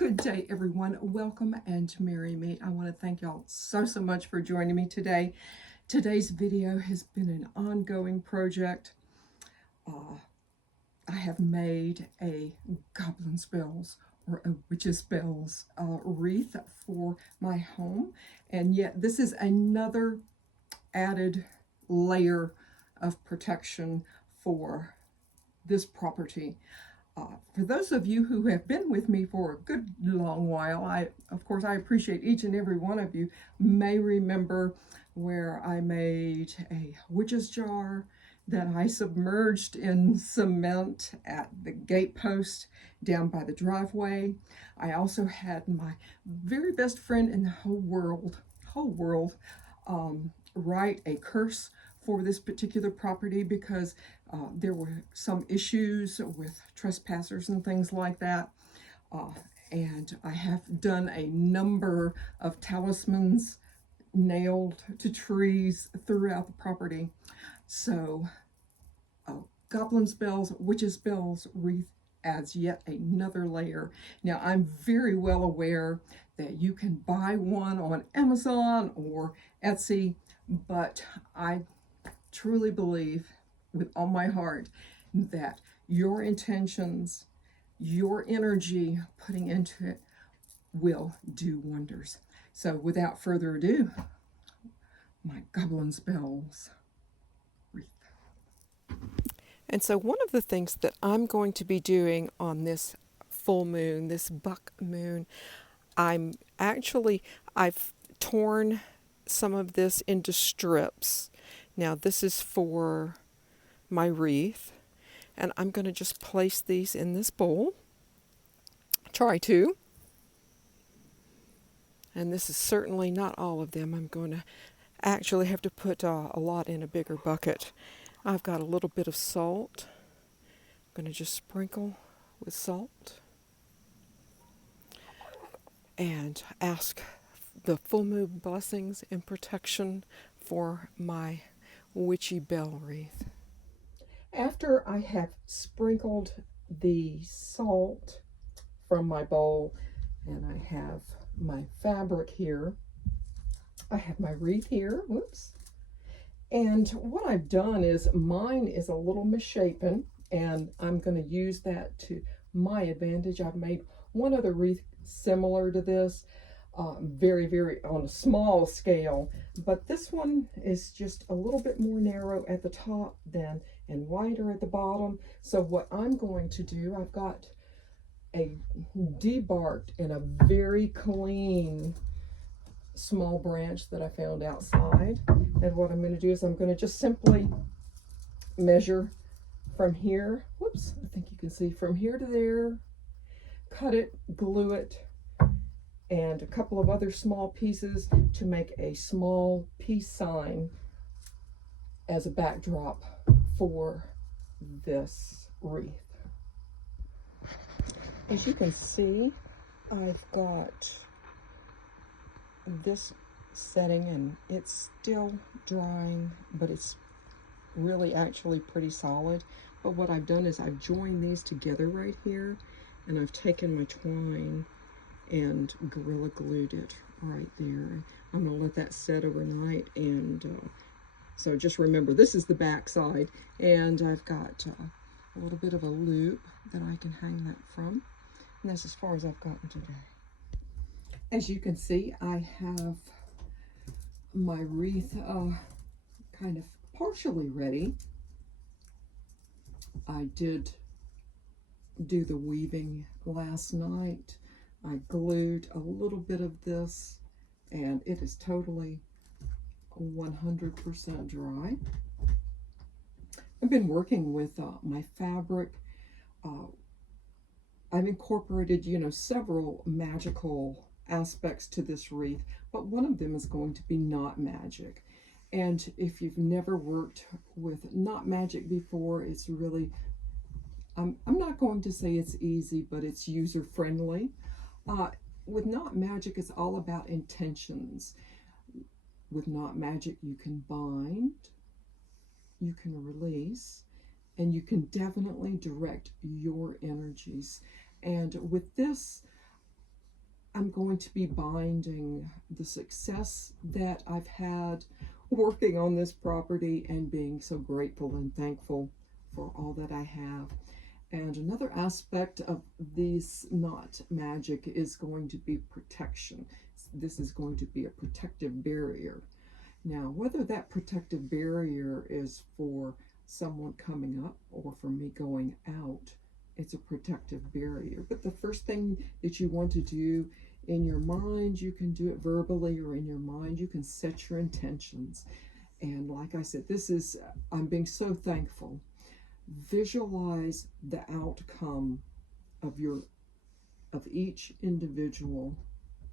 Good day, everyone. Welcome and merry me. I want to thank y'all so much for joining me today. Today's video has been an ongoing project. I have made a Goblin Spells or a Witch's Spells wreath for my home, and yet this is another added layer of protection for this property. For those of you who have been with me for a good long while, I appreciate each and every one of you, may remember where I made a witch's jar that I submerged in cement at the gate post down by the driveway. I also had my very best friend in the whole world, write a curse for this particular property because there were some issues with trespassers and things like that. And I have done a number of talismans nailed to trees throughout the property. So Goblin Spells, Witch's Spells wreath adds yet another layer. Now, I'm very well aware that you can buy one on Amazon or Etsy, but I truly believe with all my heart that your intentions, your energy putting into it will do wonders. So without further ado, my Goblin Spells wreath. And so one of the things that I'm going to be doing on this full moon, this buck moon, I've torn some of this into strips. Now this is for my wreath, and I'm going to just place these in this bowl. Try to. And this is certainly not all of them. I'm going to actually have to put a lot in a bigger bucket. I've got a little bit of salt. I'm going to just sprinkle with salt and ask the full moon blessings and protection for my witchy bell wreath. After I have sprinkled the salt from my bowl, and I have my fabric here, I have my wreath here, whoops. And what I've done is mine is a little misshapen, and I'm going to use that to my advantage. I've made one other wreath similar to this, very on a small scale, but this one is just a little bit more narrow at the top and wider at the bottom. So what I'm going to do, I've got a debarked and a very clean small branch that I found outside, and what I'm going to do is I'm going to just simply measure from here, whoops, I think you can see, from here to there, cut it, glue it, and a couple of other small pieces to make a small peace sign as a backdrop for this wreath. As you can see, I've got this setting and it's still drying, but it's really actually pretty solid. But what I've done is I've joined these together right here, and I've taken my twine and Gorilla Glued it right there. I'm going to let that set overnight, and so just remember, this is the back side, and I've got a little bit of a loop that I can hang that from, and that's as far as I've gotten today. As you can see, I have my wreath kind of partially ready. I did do the weaving last night. I glued a little bit of this, and it is totally 100% dry. I've been working with my fabric. I've incorporated, several magical aspects to this wreath, but one of them is going to be knot magic. And if you've never worked with knot magic before, it's really, I'm not going to say it's easy, but it's user-friendly. With knot magic, it's all about intentions. With knot magic, you can bind, you can release, and you can definitely direct your energies. And with this, I'm going to be binding the success that I've had working on this property and being so grateful and thankful for all that I have. And another aspect of these knot magic is going to be protection. This is going to be a protective barrier. Now, whether that protective barrier is for someone coming up or for me going out, it's a protective barrier. But the first thing that you want to do in your mind, you can do it verbally, or in your mind, you can set your intentions. And like I said, I'm being so thankful. Visualize the outcome of each individual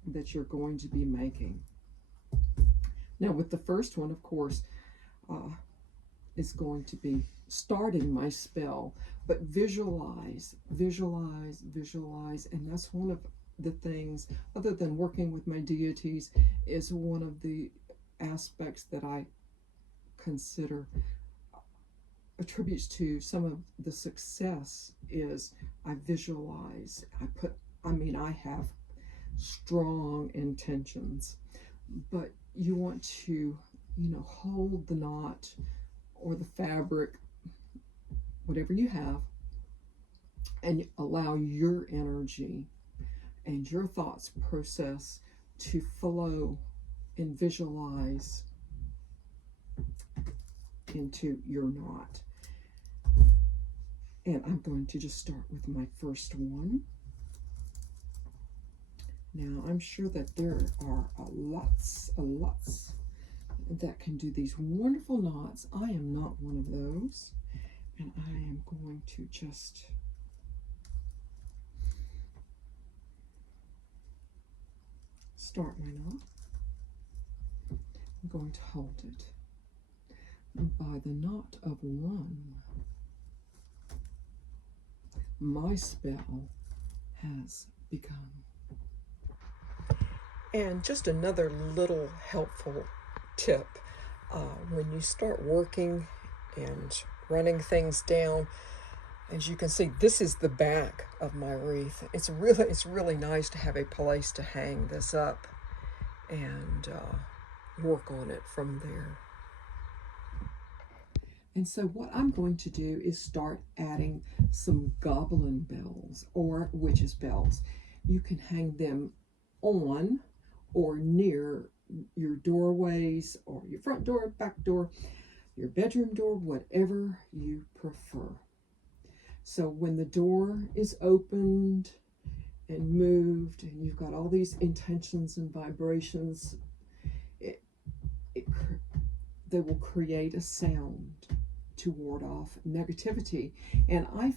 that you're going to be making. Now, with the first one, of course, is going to be starting my spell, but visualize, visualize, visualize. And that's one of the things, other than working with my deities, is one of the aspects that I consider attributes to some of the success is I visualize. I have strong intentions, but you want to, hold the knot or the fabric, whatever you have, and allow your energy and your thoughts process to flow and visualize into your knot. And I'm going to just start with my first one. Now, I'm sure that there are lots that can do these wonderful knots. I am not one of those. And I am going to just start my knot. I'm going to hold it by the knot of one. My spell has begun. And just another little helpful tip, when you start working and running things down, as you can see, this is the back of my wreath. It's really nice to have a place to hang this up and work on it from there. And so what I'm going to do is start adding some goblin bells or witches' bells. You can hang them on or near your doorways or your front door, back door, your bedroom door, whatever you prefer. So when the door is opened and moved and you've got all these intentions and vibrations, they will create a sound to ward off negativity. And I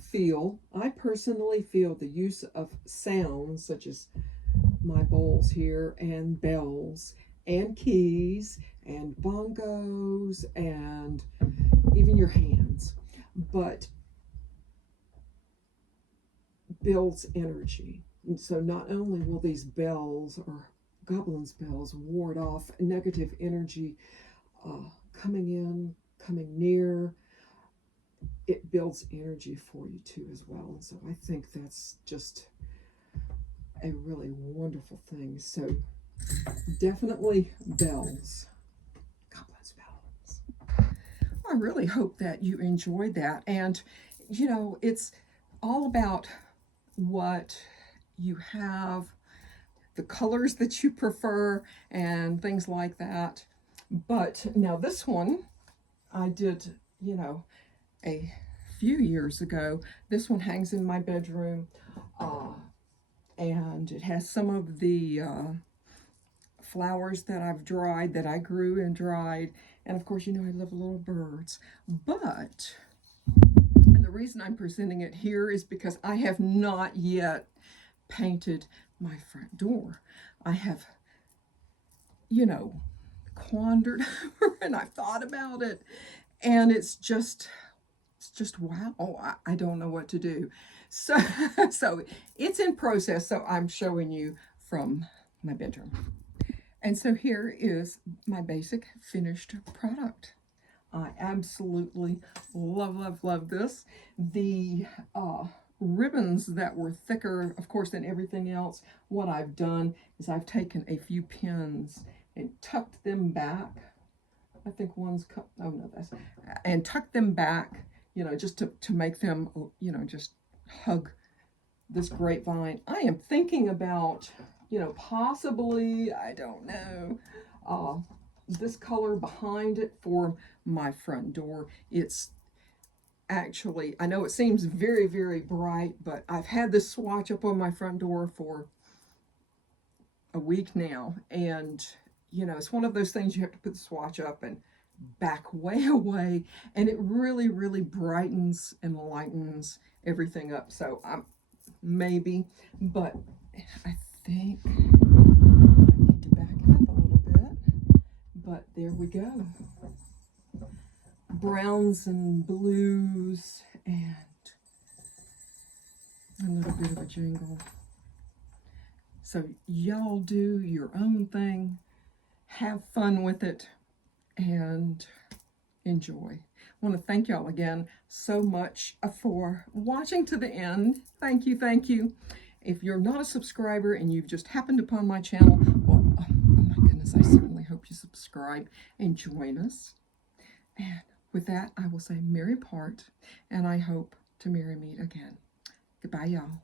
personally feel the use of sounds such as my bowls here and bells and keys and bongos and even your hands, but builds energy. And so not only will these bells or goblins bells ward off negative energy coming in, coming near, it builds energy for you too as well. And so I think that's just a really wonderful thing. So definitely bells, goblins bells. I really hope that you enjoyed that. And it's all about what you have, the colors that you prefer and things like that. But now this one I did, a few years ago. This one hangs in my bedroom, and it has some of the flowers that I've dried, that I grew and dried. And of course, I love little birds. And the reason I'm presenting it here is because I have not yet painted my front door. I have, quandered over and I've thought about it, and it's just wow. I don't know what to do. So it's in process. So I'm showing you from my bedroom. And so here is my basic finished product. I absolutely love this. The ribbons that were thicker, of course, than everything else, what I've done is I've taken a few pins and tucked them back. I think one's cut, oh no, that's, and tucked them back, you know, just to make them, you know, just hug this grapevine. I am thinking about, you know, possibly, I don't know, this color behind it for my front door. It's actually, I know it seems very, very bright, but I've had this swatch up on my front door for a week now, and you know, it's one of those things you have to put the swatch up and back way away, and it really, really brightens and lightens everything up. So I'm maybe, but I think I need to back it up a little bit, but there we go. Browns and blues and a little bit of a jingle. So y'all do your own thing, have fun with it, and enjoy. I want to thank y'all again so much for watching to the end. Thank you, thank you. If you're not a subscriber and you've just happened upon my channel, well, oh my goodness, I certainly hope you subscribe and join us. And with that, I will say merry part, and I hope to merry meet again. Goodbye, y'all.